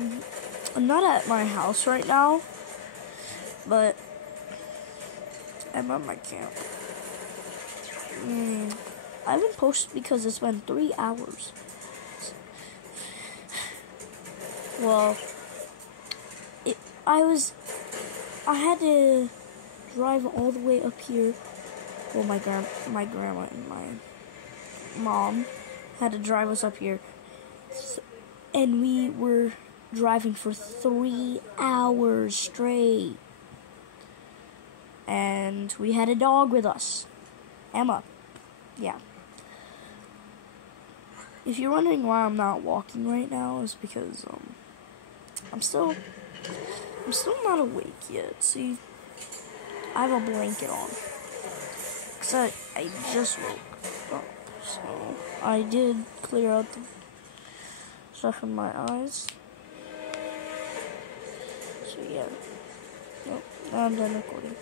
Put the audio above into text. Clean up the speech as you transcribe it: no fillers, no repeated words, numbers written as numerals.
I'm not at my house right now, but I'm at my camp. I haven't posted because it's been 3 hours. Well, I had to drive all the way up here. Well, my grandma and my mom had to drive us up here, and we were driving for 3 hours straight. And we had a dog with us, Emma. Yeah. If you're wondering why I'm not walking right now, it's because I'm still not awake yet. See, I have a blanket on, cause I just woke up, so I did clear out the stuff in my eyes. So yeah, nope, now I'm done recording.